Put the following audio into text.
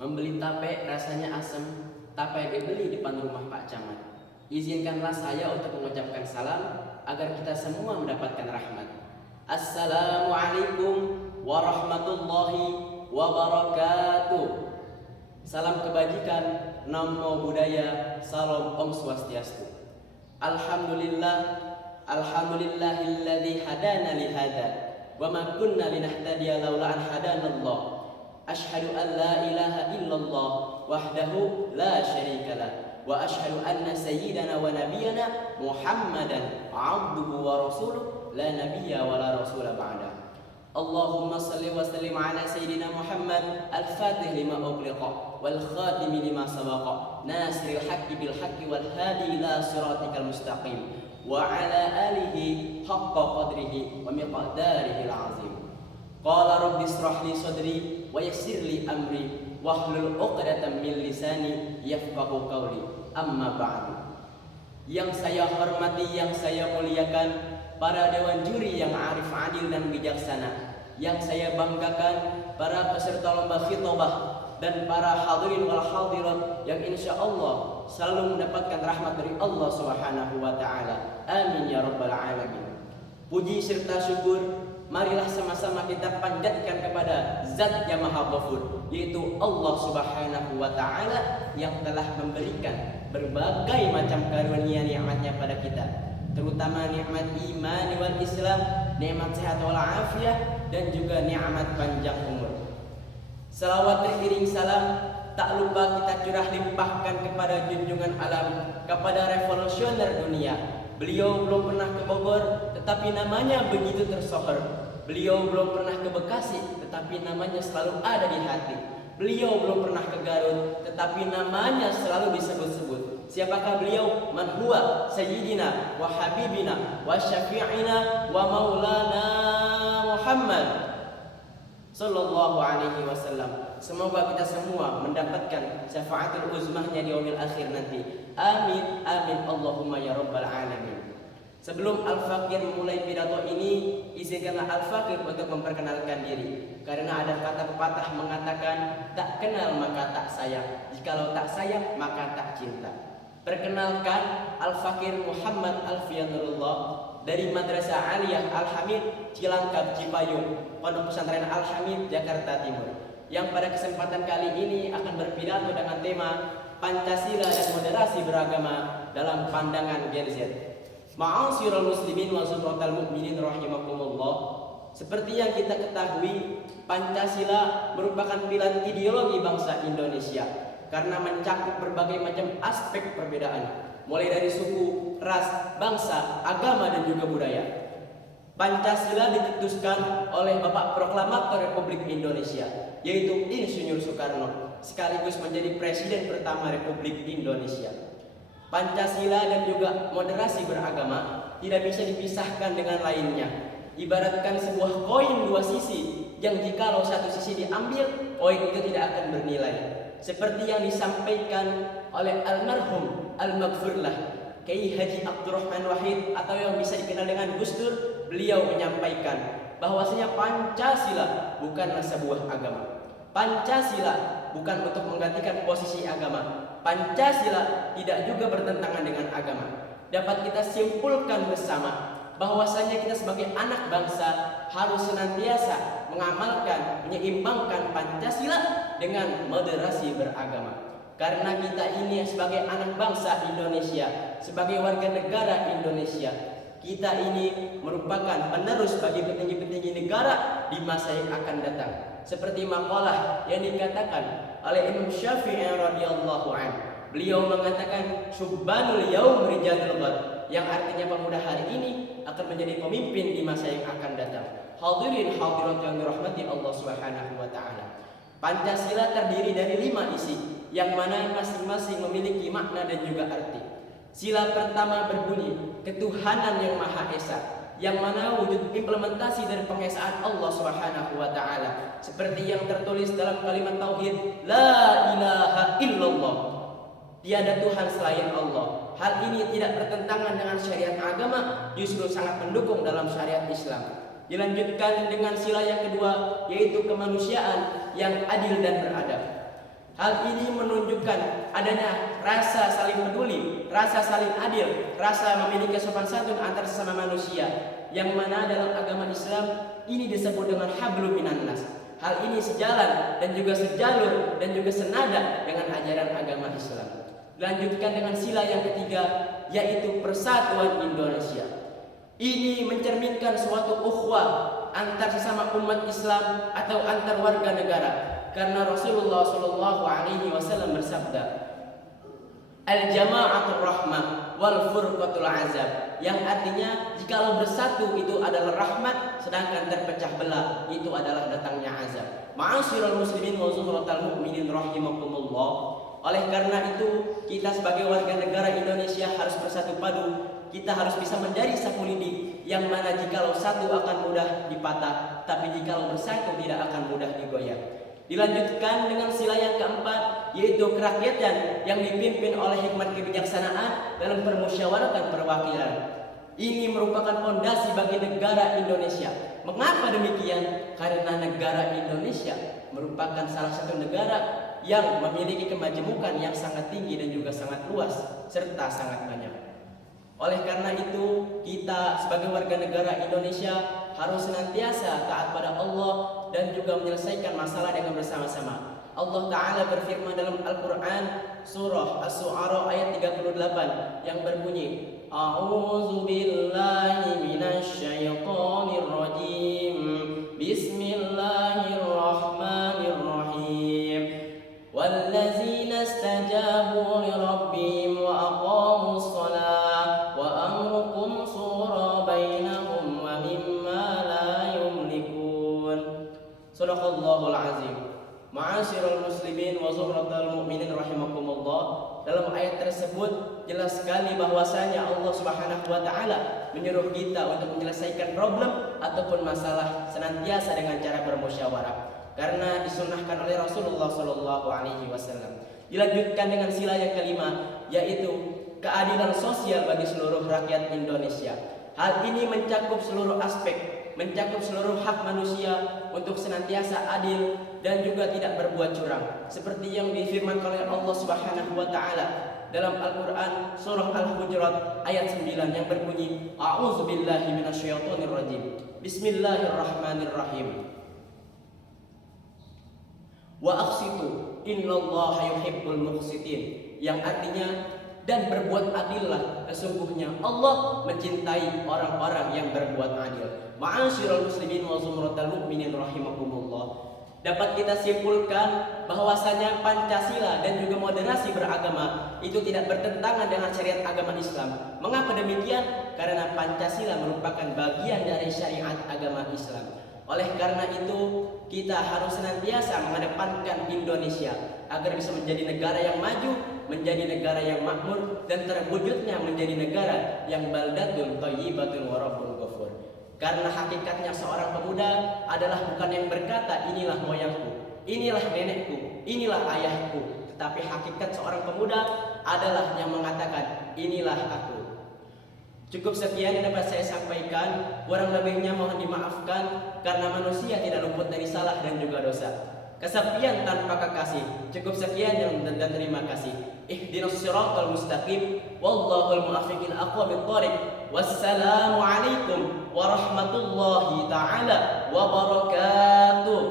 Membeli tape rasanya asam, tape dibeli di depan rumah Pak Camat. Izinkanlah saya untuk mengucapkan salam agar kita semua mendapatkan rahmat. Assalamualaikum warahmatullahi wabarakatuh. Salam kebajikan, namo buddhaya, salam om swastiastu. Alhamdulillahilladzi hadana li hada wa ma kunna linahtadiya laula an hadanallah. Asyhadu an la ilaha illallah wahdahu la syarikalah wa asyhadu anna sayyidana wa nabiyyana Muhammadan abduhu wa rasuluh la nabiyya wa la rasula ba'da. Allahumma salli wa sallim ala sayyidina Muhammad al-fatih lima ughliqa wal khatim lima sabaqa nasiril haqqi bil haqqi wal hadi ila siratikal mustaqim wa ala alihi haqqa qadrihi wa miqdarihi al-azim. Qala rabbi israh li sadri wa yassir li amri wahlul 'uqdatam min lisani yafqahu qawli. Amma ba'du. Yang saya hormati, yang saya muliakan, para dewan juri yang arif, adil dan bijaksana, yang saya banggakan, para peserta lomba khitobah dan para hadirin wal hadirat yang insya Allah selalu mendapatkan rahmat dari Allah Subhanahu wa taala. Amin ya rabbal alamin. Puji serta syukur marilah sama-sama kita panjatkan kepada Zat yang Maha Ghafur, yaitu Allah Subhanahu wa taala yang telah memberikan berbagai macam karunia nikmatnya pada kita, terutama nikmat iman wal Islam, nikmat sehat wal afiah, dan juga nikmat panjang umur. Salawat teriring salam tak lupa kita curah limpahkan kepada junjungan alam, kepada revolusioner dunia. Beliau belum pernah ke Bogor, tetapi namanya begitu tersohor. Beliau belum pernah ke Bekasi, tetapi namanya selalu ada di hati. Beliau belum pernah ke Garut, tetapi namanya selalu disebut-sebut. Siapakah beliau? Man huwa sayyidina wa habibina wa syafi'ina wa maulana Muhammad sallallahu alaihi wasallam. Semoga kita semua mendapatkan syafaatul uzmahnya di yaumil akhir nanti. Amin amin Allahumma ya rabbal alamin. Sebelum Al-Fakir memulai pidato ini, izinkanlah Al-Fakir untuk memperkenalkan diri. Karena ada kata pepatah mengatakan, tak kenal maka tak sayang, jikalau tak sayang maka tak cinta. Perkenalkan, Al-Fakir Muhammad Alfianurullah dari Madrasah Aliyah Al-Hamid, Cilangkap, Cipayung, Pondok Pesantren Al-Hamid, Jakarta Timur, yang pada kesempatan kali ini akan berpidato dengan tema Pancasila dan Moderasi Beragama dalam Pandangan Gen Z. Ma'asyiral muslimin wa zumratal mu'minin rahimakumullah. Seperti yang kita ketahui, Pancasila merupakan pilar ideologi bangsa Indonesia karena mencakup berbagai macam aspek perbedaan, mulai dari suku, ras, bangsa, agama dan juga budaya. Pancasila dicetuskan oleh Bapak Proklamator Republik Indonesia, yaitu Insinyur Soekarno, sekaligus menjadi Presiden pertama Republik Indonesia. Pancasila dan juga moderasi beragama tidak bisa dipisahkan dengan lainnya. Ibaratkan sebuah koin dua sisi, yang jikalau satu sisi diambil, koin itu tidak akan bernilai. Seperti yang disampaikan oleh almarhum Al-Maghfurlah Kiai Haji Abdurrahman Wahid, atau yang bisa dikenal dengan Gus Dur. Beliau menyampaikan bahwasanya Pancasila bukanlah sebuah agama. Pancasila bukan untuk menggantikan posisi agama. Pancasila tidak juga bertentangan dengan agama. Dapat kita simpulkan bersama bahwasanya kita sebagai anak bangsa harus senantiasa mengamalkan, menyeimbangkan Pancasila dengan moderasi beragama. Karena kita ini sebagai anak bangsa Indonesia, sebagai warga negara Indonesia, kita ini merupakan penerus bagi petinggi-petinggi negara di masa yang akan datang. Seperti makalah yang dikatakan oleh Imam Syafi'i radhiyallahu anhu. Beliau mengatakan subbanul yaum rijalul ghad, yang artinya pemuda hari ini akan menjadi pemimpin di masa yang akan datang. Hadirin hadirat yang dirahmati Allah Subhanahu wa taala. Pancasila terdiri dari 5 isi, yang mana masing-masing memiliki makna dan juga arti. Sila pertama berbunyi ketuhanan yang Maha Esa, yang mana wujud implementasi dari pengesaan Allah Subhanahu wa taala, seperti yang tertulis dalam kalimat tauhid la ilaha illallah, tiada Tuhan selain Allah. Hal ini tidak bertentangan dengan syariat agama, justru sangat mendukung dalam syariat Islam. Dilanjutkan dengan sila yang kedua, yaitu kemanusiaan yang adil dan beradab. Hal ini menunjukkan adanya rasa saling peduli, rasa saling adil, rasa memiliki sopan santun antar sesama manusia, yang mana dalam agama Islam ini disebut dengan hablum minan nas. Hal ini sejalan dan juga sejalur dan juga senada dengan ajaran agama Islam. Dilanjutkan dengan sila yang ketiga, yaitu persatuan Indonesia. Ini mencerminkan suatu ukhuwah antar sesama umat Islam atau antar warga negara. Karena Rasulullah Shallallahu Alaihi Wasallam bersabda, al-jama'atul rahmah wal furqatul azab, yang artinya jikalau bersatu itu adalah rahmat, sedangkan terpecah belah itu adalah datangnya azab. Ma'asyiral muslimin wa zuhratal mu'minin rahimakumullah. Oleh karena itu, kita sebagai warga negara Indonesia harus bersatu padu. Kita harus bisa menjadi sapu lidi, yang mana jikalau satu akan mudah dipatah, tapi jikalau bersatu tidak akan mudah digoyah. Dilanjutkan dengan sila yang keempat, yaitu kerakyatan yang dipimpin oleh hikmat kebijaksanaan dalam permusyawaratan perwakilan. Ini merupakan fondasi bagi negara Indonesia. Mengapa demikian? Karena negara Indonesia merupakan salah satu negara yang memiliki kemajemukan yang sangat tinggi dan juga sangat luas serta sangat banyak. Oleh karena itu, kita sebagai warga negara Indonesia harus senantiasa taat pada Allah dan juga menyelesaikan masalah dengan bersama-sama. Allah Ta'ala berfirman dalam Al-Quran surah As-Su'ara ayat 38 yang berbunyi, A'udzu billahi minasyaitonir rajim. Bismillahirrahmanirrahim. Wallazina istajabu li rabbihim wa aqamus shalah wa amrukum shura bainahum wa mimma la yumlikun. Shadaqallahul azim. Ma'asyiral muslimin wa zuhratal mu'minin rahimakumullah. Dalam ayat tersebut jelas sekali bahwasanya Allah Subhanahu wa taala menyuruh kita untuk menyelesaikan problem ataupun masalah senantiasa dengan cara bermusyawarah, karena disunahkan oleh Rasulullah Shallallahu Alaihi Wasallam. Dilanjutkan dengan sila yang kelima, yaitu keadilan sosial bagi seluruh rakyat Indonesia. Hal ini mencakup seluruh aspek, mencakup seluruh hak manusia untuk senantiasa adil dan juga tidak berbuat curang, seperti yang difirmankan oleh Allah Subhanahu wa taala dalam Al-Qur'an surah Al-Hujurat ayat 9 yang berbunyi, A'udzu billahi minasyaitonir rajim. Bismillahirrahmanirrahim. Wa aqsitu innallaha yuhibbul muqsitin, yang artinya dan berbuat adillah, sesungguhnya Allah mencintai orang-orang yang berbuat adil. Ma'asyiral muslimin wa zumratal mu'minin rahimakumullah. Dapat kita simpulkan bahwasanya Pancasila dan juga moderasi beragama itu tidak bertentangan dengan syariat agama Islam. Mengapa demikian? Karena Pancasila merupakan bagian dari syariat agama Islam. Oleh karena itu, kita harus senantiasa mengedepankan Indonesia agar bisa menjadi negara yang maju, menjadi negara yang makmur, dan terwujudnya menjadi negara yang baldatun thayyibatun wa rabbun ghafur. Karena hakikatnya seorang pemuda adalah bukan yang berkata inilah moyangku, inilah nenekku, inilah ayahku, tetapi hakikat seorang pemuda adalah yang mengatakan inilah aku. Cukup sekian yang dapat saya sampaikan, kurang lebihnya mohon dimaafkan karena manusia tidak luput dari salah dan juga dosa. Kesepian tanpa kekasih. Cukup sekian dan terima kasih. Ihdinas siratal mustaqim, wallahul muwaffiq ila aqwamit thoriq. Wassalamu alaikum warahmatullahi taala wabarakatuh.